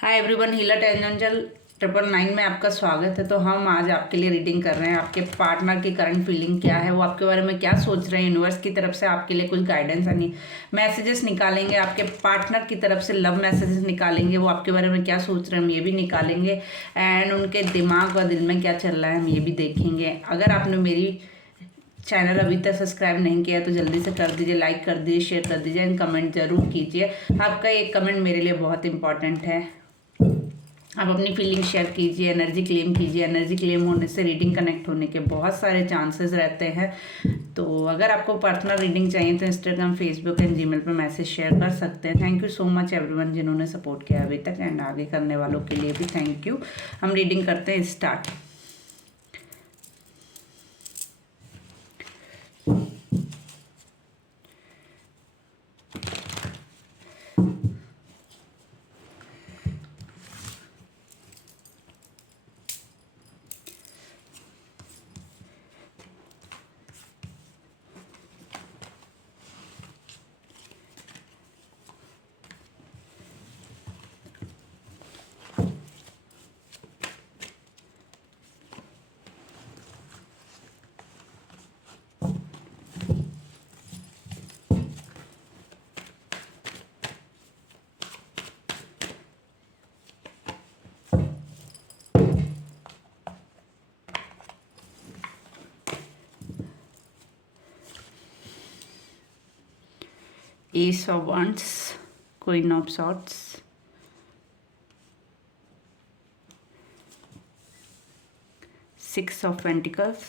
Hi everyone, हीला tangential 999 में आपका स्वागत है। तो हम आज आपके लिए रीडिंग कर रहे हैं। आपके पार्टनर की करंट फीलिंग क्या है, वो आपके बारे में क्या सोच रहे हैं। यूनिवर्स की तरफ से आपके लिए कुछ गाइडेंस यानी मैसेजेस निकालेंगे। आपके पार्टनर की तरफ से लव मैसेजेस निकालेंगे, वो आपके बारे में क्या सोच रहे हैं हम ये भी निकालेंगे। एंड उनके दिमाग और दिल में क्या चल रहा है हम ये भी देखेंगे। अगर आपने मेरी चैनल अभी तक सब्सक्राइब नहीं किया तो जल्दी से कर दीजिए, लाइक कर दीजिए, शेयर कर दीजिए एंड कमेंट जरूर कीजिए। आपका एक कमेंट मेरे लिए बहुत इंपॉर्टेंट है। आप अपनी फीलिंग शेयर कीजिए, एनर्जी क्लेम कीजिए। एनर्जी क्लेम होने से रीडिंग कनेक्ट होने के बहुत सारे चांसेस रहते हैं। तो अगर आपको पर्सनल रीडिंग चाहिए तो इंस्टाग्राम, फेसबुक एंड जीमेल पर मैसेज शेयर कर सकते हैं। Thank you so much everyone जिन्होंने सपोर्ट किया अभी तक, एंड आगे करने वालों के लिए भी थैंक यू। हम रीडिंग करते हैं start. Ace of Wands, Queen of Swords, Six of Pentacles,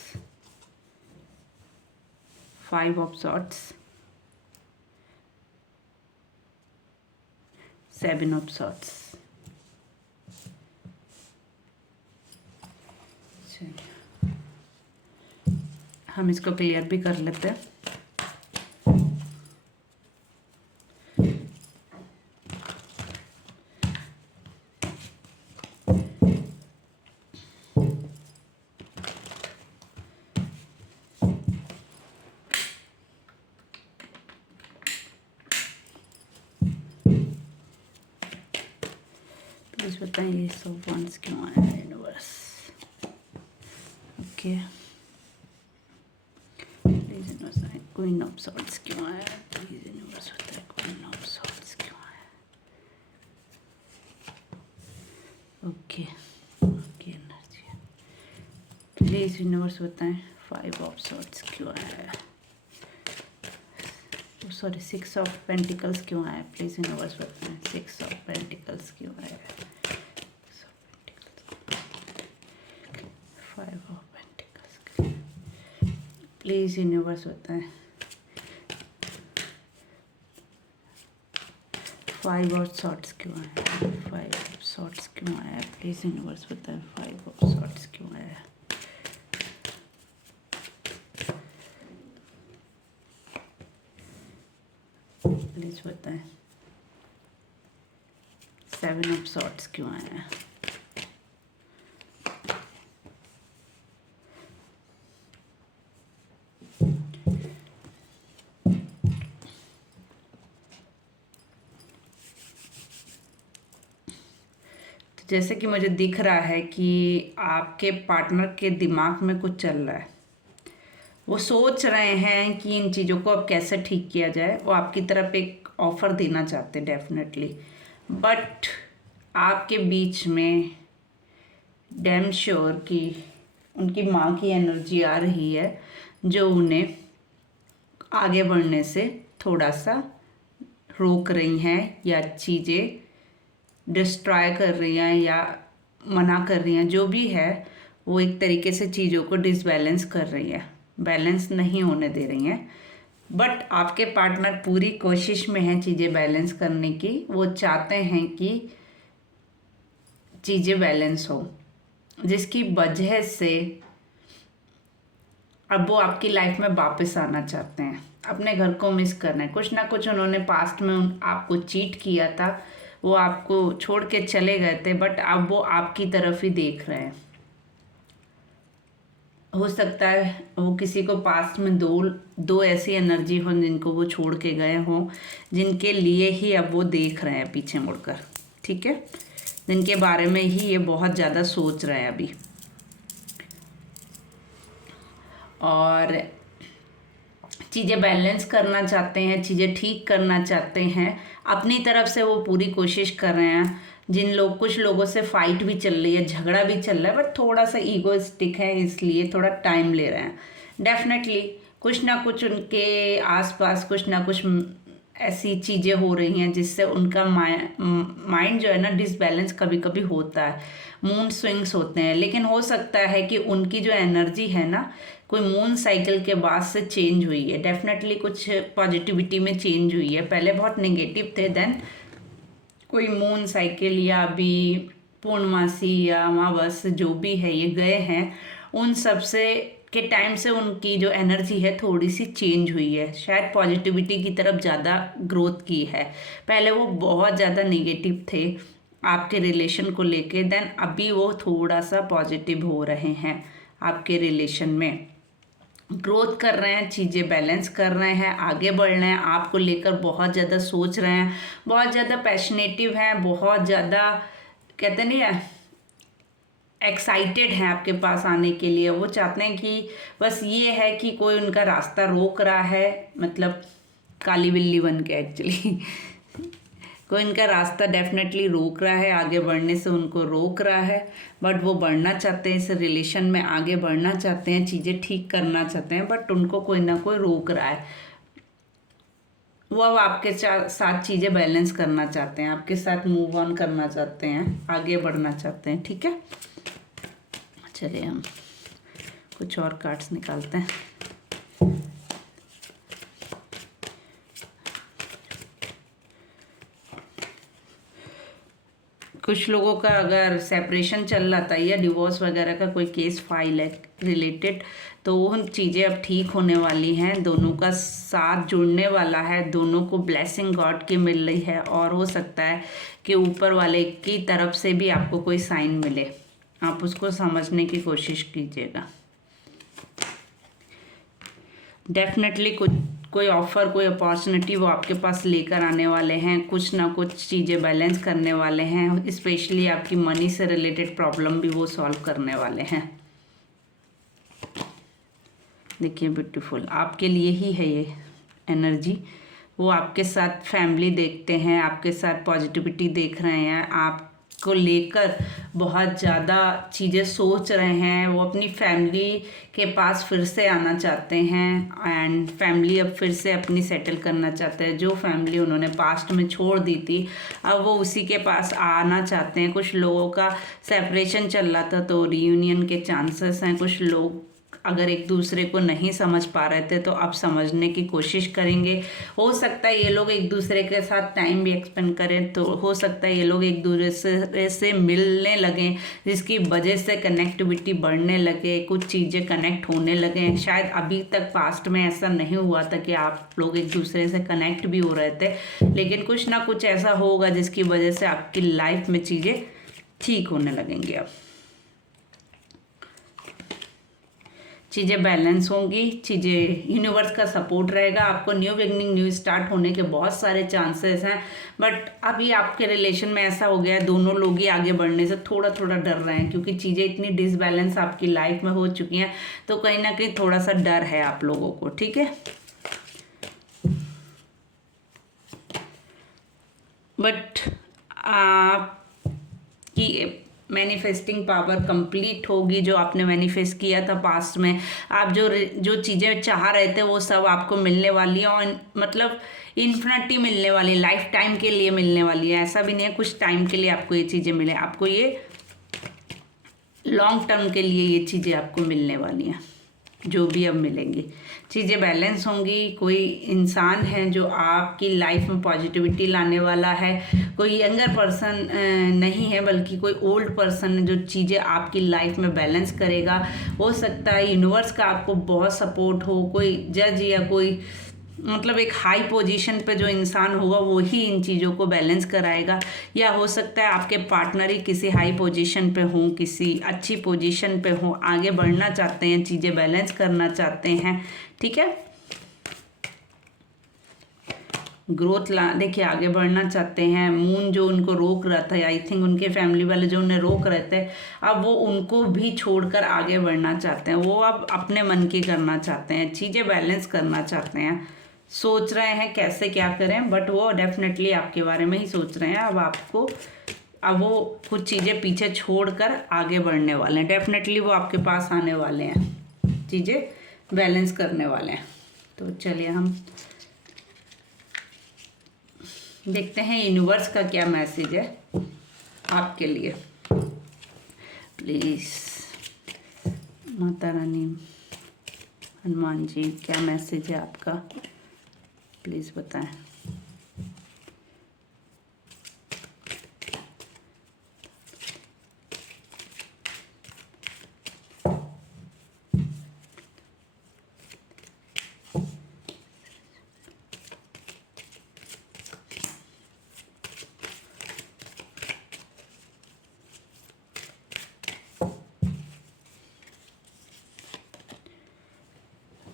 Five of Swords, Seven of Swords। हम इसको क्लियर भी कर लेते हैं। प्लीज बताइए ये सब वंस क्यों आया है universe. Okay, please universe queen of swords क्यों आया है। प्लीज यूनिवर्स बताइए क्वीन ऑफ सॉर्ड्स क्यों आया है। Okay okay energy, please universe बताएं फाइव ऑफ सॉर्ड्स क्यों आया है। सॉरी, सिक्स ऑफ पेंटिकल्स क्यों आया है। प्लीज यूनिवर्स बताएं सिक्स ऑफ पेंटिकल्स क्यों आया है। Five of pentacles, please universe बताएं फाइव ऑफ सॉर्ड्स क्यों आया है। फाइव ऑफ सॉर्ड्स क्यों आया है। प्लीज यूनिवर्स बताएं फाइव ऑफ सॉर्ड्स क्यों आया है। प्लीज बताएं सेवन ऑफ सॉर्ड्स क्यों आया है। जैसे कि मुझे दिख रहा है कि आपके पार्टनर के दिमाग में कुछ चल रहा है। वो सोच रहे हैं कि इन चीज़ों को अब कैसे ठीक किया जाए। वो आपकी तरफ एक ऑफ़र देना चाहते हैं डेफिनेटली, बट आपके बीच में डैम श्योर कि उनकी माँ की एनर्जी आ रही है जो उन्हें आगे बढ़ने से थोड़ा सा रोक रही हैं या चीज़ें डिस्ट्रॉय कर रही हैं या मना कर रही हैं। जो भी है वो एक तरीके से चीज़ों को डिसबैलेंस कर रही है, बैलेंस नहीं होने दे रही हैं। बट आपके पार्टनर पूरी कोशिश में हैं चीज़ें बैलेंस करने की। वो चाहते हैं कि चीज़ें बैलेंस हो, जिसकी वजह से अब वो आपकी लाइफ में वापस आना चाहते हैं, अपने घर को मिस करना है। कुछ ना कुछ उन्होंने पास्ट में आपको चीट किया था, वो आपको छोड़ के चले गए थे, बट अब वो आपकी तरफ ही देख रहे हैं। हो सकता है वो किसी को पास्ट में दो ऐसी एनर्जी हो जिनको वो छोड़ के गए हों, जिनके लिए ही अब वो देख रहे हैं पीछे मुड़कर। ठीक है, जिनके बारे में ही ये बहुत ज़्यादा सोच रहे हैं अभी। और चीज़ें बैलेंस करना चाहते हैं, चीज़ें ठीक करना चाहते हैं, अपनी तरफ से वो पूरी कोशिश कर रहे हैं। कुछ लोगों से फाइट भी चल रही है, झगड़ा भी चल रहा है, बट थोड़ा सा ईगोइस्टिक है, इसलिए थोड़ा टाइम ले रहे हैं। डेफिनेटली कुछ ना कुछ उनके आसपास कुछ ना कुछ ऐसी चीज़ें हो रही हैं जिससे उनका माइंड जो है ना डिसबैलेंस कभी कभी होता है, मून स्विंग्स होते हैं। लेकिन हो सकता है कि उनकी जो एनर्जी है ना कोई मून साइकिल के बाद से चेंज हुई है। डेफिनेटली कुछ पॉजिटिविटी में चेंज हुई है, पहले बहुत नेगेटिव थे, देन कोई मून साइकिल या अभी पूर्णमासी या अमावस जो भी है ये गए हैं, उन सब से के टाइम से उनकी जो एनर्जी है थोड़ी सी चेंज हुई है, शायद पॉजिटिविटी की तरफ ज़्यादा ग्रोथ की है। पहले वो बहुत ज़्यादा नेगेटिव थे आपके रिलेशन को लेके, देन अभी वो थोड़ा सा पॉजिटिव हो रहे हैं, आपके रिलेशन में ग्रोथ कर रहे हैं, चीज़ें बैलेंस कर रहे हैं, आगे बढ़ रहे हैं, आपको लेकर बहुत ज़्यादा सोच रहे हैं, बहुत ज़्यादा पैशनेटिव हैं, बहुत ज़्यादा कहते नहीं है एक्साइटेड हैं आपके पास आने के लिए। वो चाहते हैं कि बस ये है कि कोई उनका रास्ता रोक रहा है, मतलब काली बिल्ली बन के एक्चुअली कोई इनका रास्ता डेफिनेटली रोक रहा है, आगे बढ़ने से उनको रोक रहा है, बट वो बढ़ना चाहते हैं, इस रिलेशन में आगे बढ़ना चाहते हैं, चीज़ें ठीक करना चाहते हैं, बट उनको कोई ना कोई रोक रहा है। वो अब आपके साथ चीज़ें बैलेंस करना चाहते हैं, आपके साथ मूव ऑन करना चाहते हैं, आगे बढ़ना चाहते हैं। ठीक है, चलिए हम कुछ और कार्ड्स निकालते हैं। कुछ लोगों का अगर सेपरेशन चल रहा था या डिवोर्स वगैरह का कोई केस फाइल है रिलेटेड, तो वो चीज़ें अब ठीक होने वाली हैं, दोनों का साथ जुड़ने वाला है, दोनों को ब्लेसिंग गॉड की मिल रही है, और हो सकता है कि ऊपर वाले की तरफ से भी आपको कोई साइन मिले, आप उसको समझने की कोशिश कीजिएगा। डेफिनेटली कोई ऑफ़र, कोई अपॉर्चुनिटी वो आपके पास लेकर आने वाले हैं, कुछ ना कुछ चीज़ें बैलेंस करने वाले हैं, स्पेशली आपकी मनी से रिलेटेड प्रॉब्लम भी वो सॉल्व करने वाले हैं। देखिए ब्यूटीफुल, आपके लिए ही है ये एनर्जी। वो आपके साथ फैमिली देखते हैं, आपके साथ पॉजिटिविटी देख रहे हैं, आपको लेकर बहुत ज़्यादा चीज़ें सोच रहे हैं। वो अपनी फैमिली के पास फिर से आना चाहते हैं, एंड फैमिली अब फिर से अपनी सेटल करना चाहते हैं। जो फैमिली उन्होंने पास्ट में छोड़ दी थी, अब वो उसी के पास आना चाहते हैं। कुछ लोगों का सेपरेशन चल रहा था तो रीयूनियन के चांसेस हैं। कुछ लोग अगर एक दूसरे को नहीं समझ पा रहे थे तो अब समझने की कोशिश करेंगे। हो सकता है ये लोग एक दूसरे के साथ टाइम भी एक्सपेंड करें, तो हो सकता है ये लोग एक दूसरे से मिलने लगें, जिसकी वजह से कनेक्टिविटी बढ़ने लगे, कुछ चीज़ें कनेक्ट होने लगे। शायद अभी तक पास्ट में ऐसा नहीं हुआ था कि आप लोग एक दूसरे से कनेक्ट भी हो रहे थे, लेकिन कुछ ना कुछ ऐसा होगा जिसकी वजह से आपकी लाइफ में चीज़ें ठीक होने लगेंगी। अब चीज़ें बैलेंस होंगी, चीज़ें यूनिवर्स का सपोर्ट रहेगा, आपको न्यू बिगनिंग, न्यू स्टार्ट होने के बहुत सारे चांसेस हैं। बट अभी आपके रिलेशन में ऐसा हो गया है, दोनों लोग ही आगे बढ़ने से थोड़ा थोड़ा डर रहे हैं, क्योंकि चीज़ें इतनी डिसबैलेंस आपकी लाइफ में हो चुकी हैं, तो कहीं ना कहीं थोड़ा सा डर है आप लोगों को। ठीक है, बट आपकी मैनिफेस्टिंग पावर कंप्लीट होगी। जो आपने मैनिफेस्ट किया था पास्ट में, आप जो चीज़ें चाह रहे थे वो सब आपको मिलने वाली है, और मतलब इन्फिनिटी मिलने वाली, लाइफ टाइम के लिए मिलने वाली है। ऐसा भी नहीं है कुछ टाइम के लिए आपको ये चीज़ें मिले, आपको ये लॉन्ग टर्म के लिए ये चीज़ें आपको मिलने वाली हैं। जो भी अब मिलेंगी चीज़ें बैलेंस होंगी। कोई इंसान है जो आपकी लाइफ में पॉजिटिविटी लाने वाला है, कोई यंगर पर्सन नहीं है, बल्कि कोई ओल्ड पर्सन है जो चीज़ें आपकी लाइफ में बैलेंस करेगा। हो सकता है यूनिवर्स का आपको बहुत सपोर्ट हो, कोई जज या कोई मतलब एक हाई पोजीशन पे जो इंसान होगा वो ही इन चीज़ों को बैलेंस कराएगा, या हो सकता है आपके पार्टनर ही किसी हाई पोजीशन पे हों, किसी अच्छी पोजीशन पे हों, आगे बढ़ना चाहते हैं, चीज़ें बैलेंस करना चाहते हैं। ठीक है, ग्रोथ ला देखिए आगे बढ़ना चाहते हैं। मून जो उनको रोक रहा था, आई थिंक उनके फैमिली वाले जो उन्हें रोक रहे थे, अब वो उनको भी छोड़कर आगे बढ़ना चाहते हैं। वो अब अपने मन की करना चाहते हैं, चीज़ें बैलेंस करना चाहते हैं, सोच रहे हैं कैसे क्या करें, बट वो डेफिनेटली आपके बारे में ही सोच रहे हैं। अब वो कुछ चीज़ें पीछे छोड़कर आगे बढ़ने वाले हैं। डेफिनेटली वो आपके पास आने वाले हैं, चीज़ें बैलेंस करने वाले हैं। तो चलिए हम देखते हैं यूनिवर्स का क्या मैसेज है आपके लिए। प्लीज़ माता रानी, हनुमान जी, क्या मैसेज है आपका, प्लीज़ बताएं।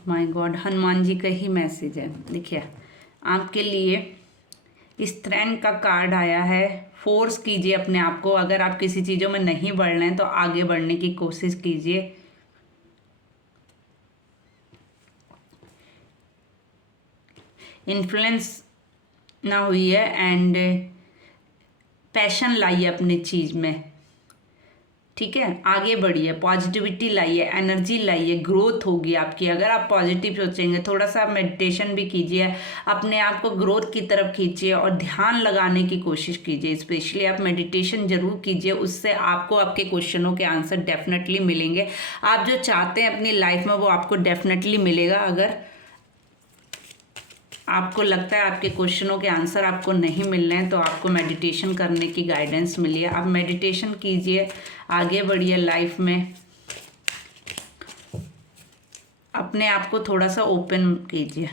माय गॉड, हनुमान जी का ही मैसेज है। देखिए आपके लिए स्ट्रेंथ का कार्ड आया है। फोर्स कीजिए अपने आप को। अगर आप किसी चीज़ों में नहीं बढ़ रहे हैं तो आगे बढ़ने की कोशिश कीजिए। इन्फ्लुएंस ना हुई है एंड पैशन लाइए अपनी चीज़ में, ठीक है। आगे बढ़िए, पॉजिटिविटी लाइए, एनर्जी लाइए, ग्रोथ होगी आपकी अगर आप पॉजिटिव सोचेंगे। थोड़ा सा आप मेडिटेशन भी कीजिए, अपने आप को ग्रोथ की तरफ खींचिए और ध्यान लगाने की कोशिश कीजिए। स्पेशली आप मेडिटेशन जरूर कीजिए, उससे आपको आपके क्वेश्चनों के आंसर डेफिनेटली मिलेंगे। आप जो चाहते हैं अपनी लाइफ में वो आपको डेफिनेटली मिलेगा। अगर आपको लगता है आपके क्वेश्चनों के आंसर आपको नहीं मिल रहे हैं तो आपको मेडिटेशन करने की गाइडेंस मिली है। आप मेडिटेशन कीजिए, आगे बढ़िए लाइफ में, अपने आप को थोड़ा सा ओपन कीजिए।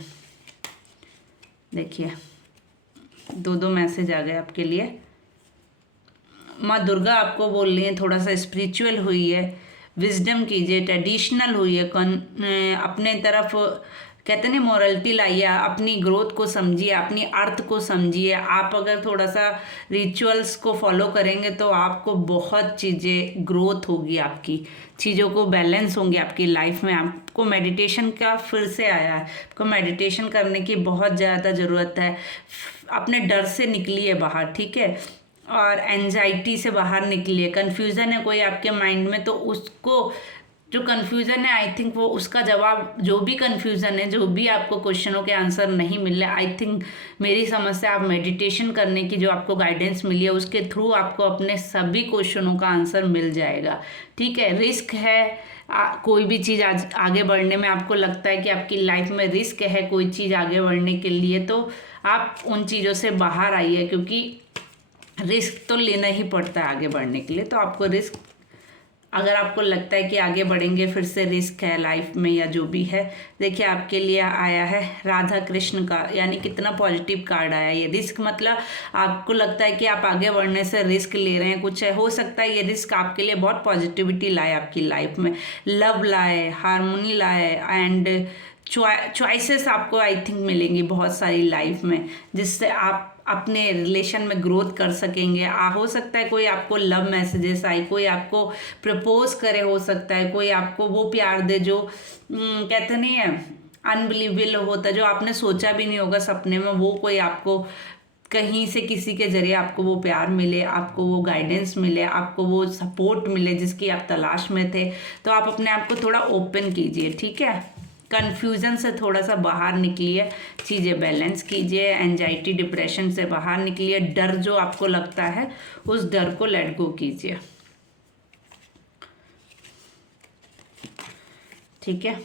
देखिए दो मैसेज आ गए आपके लिए। माँ दुर्गा आपको बोल रही है थोड़ा सा स्पिरिचुअल हुई है, विजडम कीजिए, ट्रेडिशनल हुई है, अपने तरफ कहते हैं मॉरलिटी लाइए, अपनी ग्रोथ को समझिए, अपनी अर्थ को समझिए। आप अगर थोड़ा सा रिचुअल्स को फॉलो करेंगे तो आपको बहुत चीज़ें ग्रोथ होगी, आपकी चीज़ों को बैलेंस होंगे आपकी लाइफ में। आपको मेडिटेशन का फिर से आया है, आपको मेडिटेशन करने की बहुत ज़्यादा ज़रूरत है। अपने डर से निकलिए बाहर, ठीक है, और एंजाइटी से बाहर निकलिए। कन्फ्यूज़न है कोई आपके माइंड में तो उसको, जो कन्फ्यूज़न है आई थिंक वो उसका जवाब, जो भी कन्फ्यूज़न है, जो भी आपको क्वेश्चनों के आंसर नहीं मिल रहे, आई थिंक मेरी समझ से आप मेडिटेशन करने की जो आपको गाइडेंस मिली है उसके थ्रू आपको अपने सभी क्वेश्चनों का आंसर मिल जाएगा, ठीक है। रिस्क है कोई भी चीज़ आज आगे बढ़ने में, आपको लगता है कि आपकी लाइफ में रिस्क है कोई चीज़ आगे बढ़ने के लिए, तो आप उन चीज़ों से बाहर आइए, क्योंकि रिस्क तो लेना ही पड़ता है आगे बढ़ने के लिए। तो आपको रिस्क, अगर आपको लगता है कि आगे बढ़ेंगे फिर से रिस्क है लाइफ में या जो भी है, देखिए आपके लिए आया है राधा कृष्ण का, यानी कितना पॉजिटिव कार्ड आया। ये रिस्क मतलब आपको लगता है कि आप आगे बढ़ने से रिस्क ले रहे हैं, कुछ है, हो सकता है ये रिस्क आपके लिए बहुत पॉजिटिविटी लाए आपकी लाइफ में, लव लाए, हारमोनी लाए एंड चॉइसेस आपको आई थिंक मिलेंगी बहुत सारी लाइफ में, जिससे आप अपने रिलेशन में ग्रोथ कर सकेंगे। हो सकता है कोई आपको लव मैसेजेस आए, कोई आपको प्रपोज करे, हो सकता है कोई आपको वो प्यार दे जो कहते नहीं है अनबिलीवेबल होता है, जो आपने सोचा भी नहीं होगा सपने में, वो कोई आपको कहीं से किसी के जरिए आपको वो प्यार मिले, आपको वो गाइडेंस मिले, आपको वो सपोर्ट मिले जिसकी आप तलाश में थे। तो आप अपने आप को थोड़ा ओपन कीजिए, ठीक है, कन्फ्यूज़न से थोड़ा सा बाहर निकलिए, चीज़ें बैलेंस कीजिए, एंजाइटी डिप्रेशन से बाहर निकलिए, डर जो आपको लगता है उस डर को लेट गो कीजिए, ठीक है।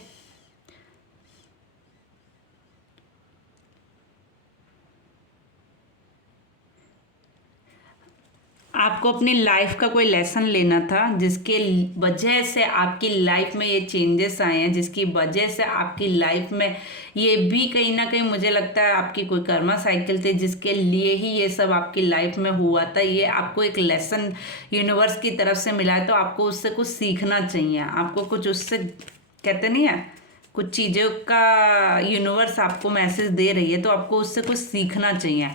आपको अपनी लाइफ का कोई लेसन लेना था जिसके वजह से आपकी लाइफ में ये चेंजेस आए हैं, जिसकी वजह से आपकी लाइफ में ये भी कहीं ना कहीं मुझे लगता है आपकी कोई कर्मा साइकिल थी जिसके लिए ही ये सब आपकी लाइफ में हुआ था। ये आपको एक लेसन यूनिवर्स की तरफ से मिला है, तो आपको उससे कुछ सीखना चाहिए, आपको कुछ उससे कहते नहीं है कुछ चीज़ों का यूनिवर्स आपको मैसेज दे रही है, तो आपको उससे कुछ सीखना चाहिए,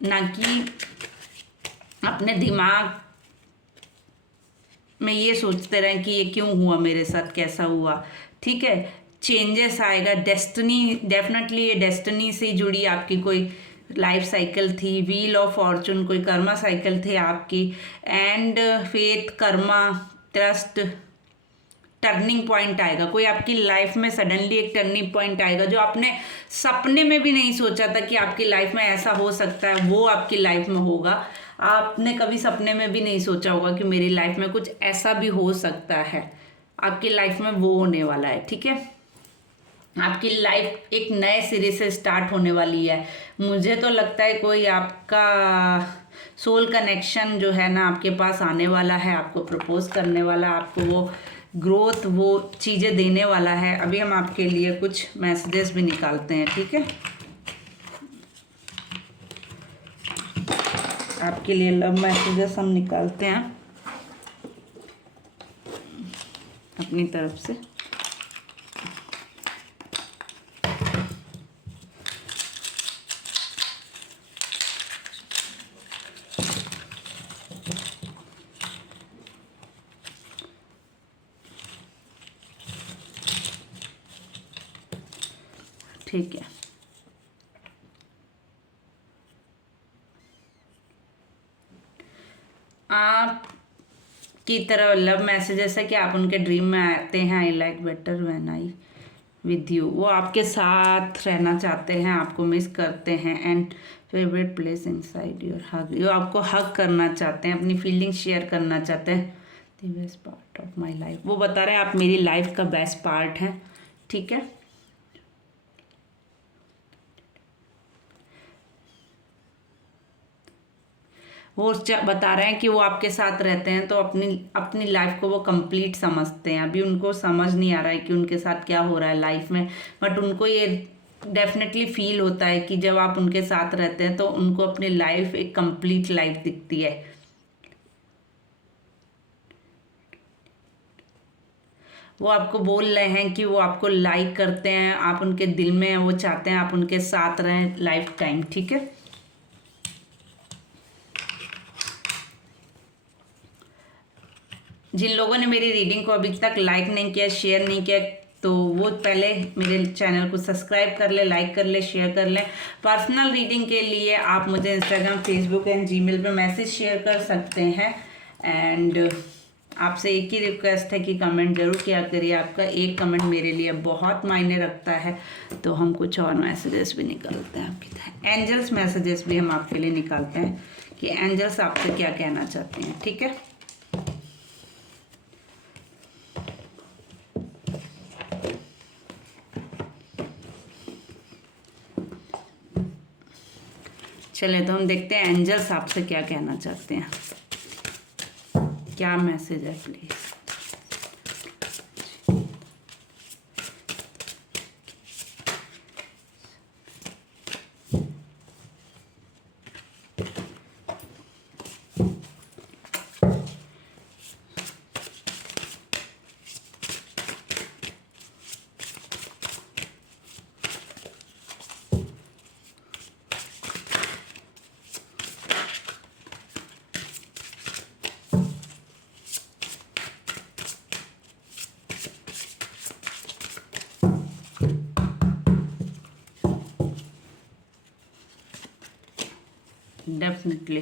ना कि अपने दिमाग में ये सोचते रहें कि ये क्यों हुआ मेरे साथ, कैसा हुआ। ठीक है, चेंजेस आएगा, डेस्टिनी, डेफिनेटली ये डेस्टिनी से जुड़ी आपकी कोई लाइफ साइकिल थी, व्हील ऑफ फॉर्चून कोई कर्मा साइकिल थी आपकी, and faith, Karma, trust, turning point आएगा। कोई आपकी लाइफ में सडनली एक टर्निंग पॉइंट आएगा जो आपने सपने में भी नहीं सोचा था कि आपकी लाइफ में ऐसा हो सकता है, वो आपकी लाइफ में होगा। आपने कभी सपने में भी नहीं सोचा होगा कि मेरी लाइफ में कुछ ऐसा भी हो सकता है, आपकी लाइफ में वो होने वाला है। ठीक है, आपकी लाइफ एक नए सिरे से स्टार्ट होने वाली है। मुझे तो लगता है कोई आपका सोल कनेक्शन जो है ना आपके पास आने वाला है, आपको प्रपोज करने वाला, आपको वो ग्रोथ, वो चीज़ें देने वाला है। अभी हम आपके लिए कुछ मैसेजेस भी निकालते हैं। ठीक है, आपके लिए लव मैसेजेस हम निकालते हैं अपनी तरफ से। ठीक है, आप की तरह लव मैसेजेस है कि आप उनके ड्रीम में आते हैं। I like better when I with you, वो आपके साथ रहना चाहते हैं, आपको मिस करते हैं। And favourite place inside your हग, वो आपको हग करना चाहते हैं, अपनी फीलिंग्स शेयर करना चाहते हैं। The best part of my life, वो बता रहे हैं आप मेरी लाइफ का बेस्ट पार्ट हैं। ठीक है, वो बता रहे हैं कि वो आपके साथ रहते हैं तो अपनी अपनी लाइफ को वो कंप्लीट समझते हैं। अभी उनको समझ नहीं आ रहा है कि उनके साथ क्या हो रहा है लाइफ में, बट उनको ये डेफिनेटली फील होता है कि जब आप उनके साथ रहते हैं तो उनको अपनी लाइफ एक कंप्लीट लाइफ दिखती है। वो आपको बोल रहे हैं कि वो आपको लाइक करते हैं, आप उनके दिल में हैं, वो चाहते हैं आप उनके साथ रहें लाइफ टाइम। ठीक है, जिन लोगों ने मेरी रीडिंग को अभी तक लाइक नहीं किया, शेयर नहीं किया, तो वो पहले मेरे चैनल को सब्सक्राइब कर ले, लाइक कर ले, शेयर कर ले। पर्सनल रीडिंग के लिए आप मुझे इंस्टाग्राम, फेसबुक एंड जीमेल पे मैसेज शेयर कर सकते हैं। एंड आपसे एक ही रिक्वेस्ट है कि कमेंट जरूर किया करिए, आपका एक कमेंट मेरे लिए बहुत मायने रखता है। तो हम कुछ और मैसेजेस भी निकालते हैं आपकी तरह, एंजल्स मैसेजेस भी हम आपके लिए निकालते हैं कि एंजल्स आपसे क्या कहना चाहते हैं। ठीक है, चलिए तो हम देखते हैं एंजल्स आपसे क्या कहना चाहते हैं, क्या मैसेज है प्लीज। डेफिनेटली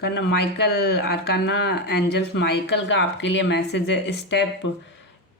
करना माइकल आर्काना एंजल्स माइकल का आपके लिए मैसेज है, स्टेप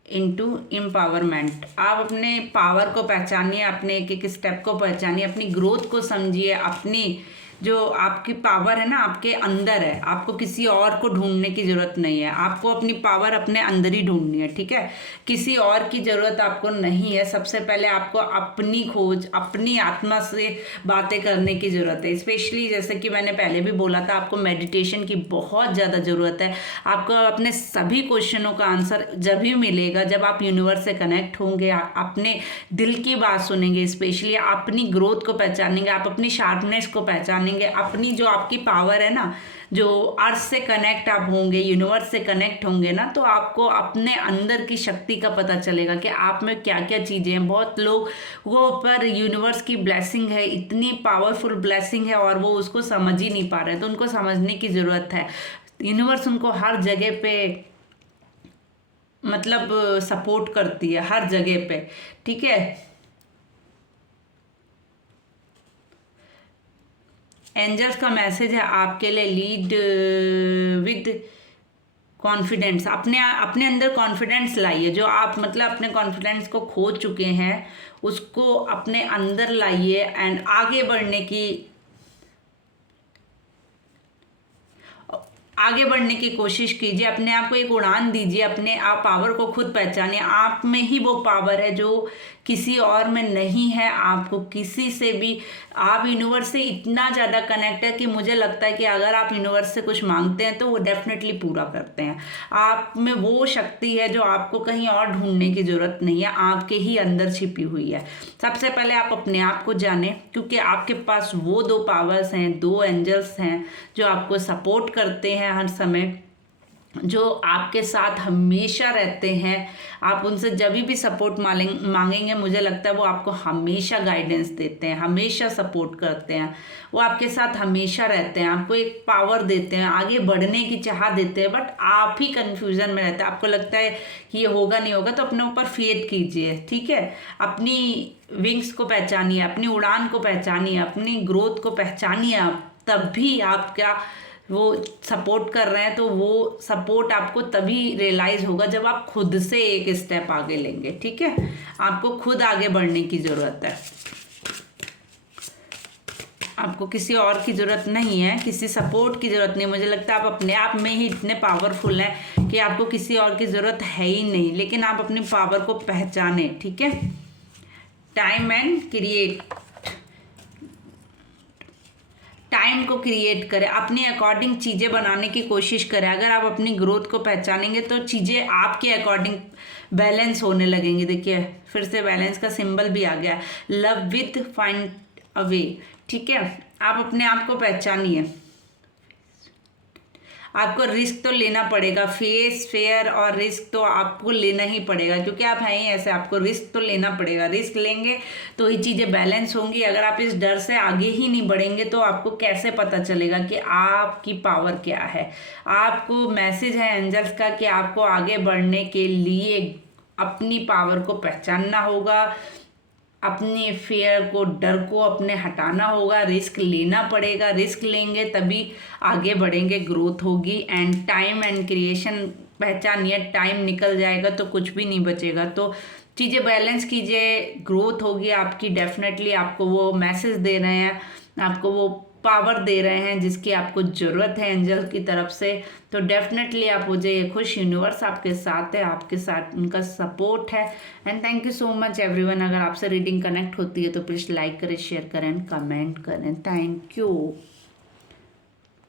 इनटू एम्पावरमेंट। आप अपने पावर को पहचानिए, अपने एक एक स्टेप को पहचानिए, अपनी ग्रोथ को समझिए। अपनी जो आपकी पावर है ना आपके अंदर है, आपको किसी और को ढूंढने की ज़रूरत नहीं है, आपको अपनी पावर अपने अंदर ही ढूंढनी है। ठीक है, किसी और की ज़रूरत आपको नहीं है। सबसे पहले आपको अपनी खोज, अपनी आत्मा से बातें करने की ज़रूरत है। स्पेशली जैसे कि मैंने पहले भी बोला था, आपको मेडिटेशन की बहुत ज़्यादा ज़रूरत है। आपको अपने सभी क्वेश्चनों का आंसर जब भी मिलेगा जब आप यूनिवर्स से कनेक्ट होंगे, अपने दिल की बात सुनेंगे, स्पेशली अपनी ग्रोथ को पहचानेंगे, आप अपनी शार्पनेस को पहचानेंगे, जानेंगे, अपनी जो आपकी पावर है ना, जो अर्थ से कनेक्ट आप होंगे, यूनिवर्स से कनेक्ट होंगे ना, तो आपको अपने अंदर की शक्ति का पता चलेगा कि आप में क्या क्या चीज़ें हैं। बहुत लोग वो पर यूनिवर्स की ब्लेसिंग है, इतनी पावरफुल ब्लेसिंग है और वो उसको समझ ही नहीं पा रहे, तो उनको समझने की ज़रूरत है। यूनिवर्स उनको हर जगह पे मतलब सपोर्ट करती है, हर जगह पे, ठीक है। एंजल्स का मैसेज है आपके लिए, लीड विद कॉन्फिडेंस। अपने अपने अंदर कॉन्फिडेंस लाइए, जो आप मतलब अपने कॉन्फिडेंस को खो चुके हैं उसको अपने अंदर लाइए एंड आगे बढ़ने की कोशिश कीजिए। अपने आप को एक उड़ान दीजिए, अपने आप पावर को खुद पहचानिए। आप में ही वो पावर है जो किसी और में नहीं है। आपको किसी से भी, आप यूनिवर्स से इतना ज़्यादा कनेक्ट है कि मुझे लगता है कि अगर आप यूनिवर्स से कुछ मांगते हैं तो वो डेफिनेटली पूरा करते हैं। आप में वो शक्ति है जो आपको कहीं और ढूंढने की ज़रूरत नहीं है, आपके ही अंदर छिपी हुई है। सबसे पहले आप अपने आप को जानें, क्योंकि आपके पास वो 2 पावर्स हैं, 2 एंजल्स हैं जो आपको सपोर्ट करते हैं हर समय, जो आपके साथ हमेशा रहते हैं। आप उनसे जब भी सपोर्ट मांगेंगे, मुझे लगता है वो आपको हमेशा गाइडेंस देते हैं, हमेशा सपोर्ट करते हैं। वो आपके साथ हमेशा रहते हैं, आपको एक पावर देते हैं, आगे बढ़ने की चाह देते हैं, बट आप ही कंफ्यूजन में रहते हैं। आपको लगता है कि ये होगा नहीं होगा, तो अपने ऊपर फेथ कीजिए, ठीक है। अपनी विंग्स को पहचानिए, अपनी उड़ान को पहचानिए, अपनी ग्रोथ को पहचानिए। आप तब भी आपका वो सपोर्ट कर रहे हैं, तो वो सपोर्ट आपको तभी रियलाइज होगा जब आप खुद से एक स्टेप आगे लेंगे, ठीक है। आपको खुद आगे बढ़ने की ज़रूरत है, आपको किसी और की ज़रूरत नहीं है, किसी सपोर्ट की ज़रूरत नहीं। मुझे लगता है आप अपने आप में ही इतने पावरफुल हैं कि आपको किसी और की ज़रूरत है ही नहीं, लेकिन आप अपनी पावर को पहचाने, ठीक है। टाइम एंड क्रिएट, टाइम को क्रिएट करें, अपने अकॉर्डिंग चीज़ें बनाने की कोशिश करें। अगर आप अपनी ग्रोथ को पहचानेंगे तो चीज़ें आपके अकॉर्डिंग बैलेंस होने लगेंगी। देखिए फिर से बैलेंस का सिंबल भी आ गया, लव विथ फाइंड अ वे, ठीक है। आप अपने आप को पहचानिए। आपको रिस्क तो लेना पड़ेगा, फेस फेयर और रिस्क तो आपको लेना ही पड़ेगा, क्योंकि आप हैं ही ऐसे, आपको रिस्क तो लेना पड़ेगा। रिस्क लेंगे तो ही चीज़ें बैलेंस होंगी। अगर आप इस डर से आगे ही नहीं बढ़ेंगे तो आपको कैसे पता चलेगा कि आपकी पावर क्या है। आपको मैसेज है एंजल्स का कि आपको आगे बढ़ने के लिए अपनी पावर को पहचानना होगा, अपने फेयर को, डर को अपने हटाना होगा, रिस्क लेना पड़ेगा। रिस्क लेंगे तभी आगे बढ़ेंगे, ग्रोथ होगी। And time and creation पहचानिए, time निकल जाएगा तो कुछ भी नहीं बचेगा। तो चीज़ें बैलेंस कीजिए, ग्रोथ होगी आपकी डेफिनेटली। आपको वो मैसेज दे रहे हैं, आपको वो पावर दे रहे हैं जिसकी आपको ज़रूरत है एंजल की तरफ से। तो डेफिनेटली आप हो जाइए खुश, यूनिवर्स आपके साथ है, आपके साथ उनका सपोर्ट है। And thank you so much everyone. अगर आपसे रीडिंग कनेक्ट होती है तो प्लीज़ लाइक करें, शेयर करें, कमेंट करें। Thank you.